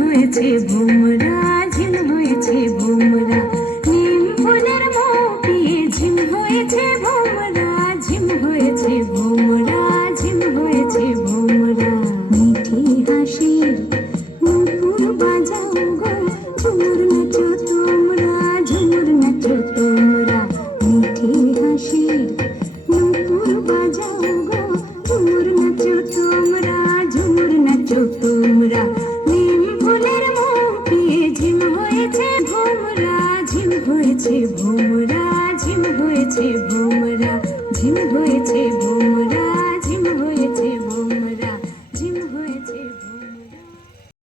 হয়েছে ভোমরা, ঝিম হয়েছে ভোমরা, নিম ফুলের মুখিয়ে ঝিম হয়েছে ভোমরা, ঝিম হয়েছে ভোমরা, ঝিম হয়েছে ভোমরা। মিঠি হাসির নুপুর বাজাও গো, ঝুমুর নাচো তোমরা, ঝুমুর নাচো তোমরা। মিঠি হাসির নুপুর বাজাও গো, ঝুমুর নাচো তোমরা, ঝুমুর নাচো তোমরা। নিম ফুলের মুখিয়ে ঝিম হয়েছে ভোমরা, ঝিম হয়েছে ভোমরা, ঝিম হয়েছে ভোমরা।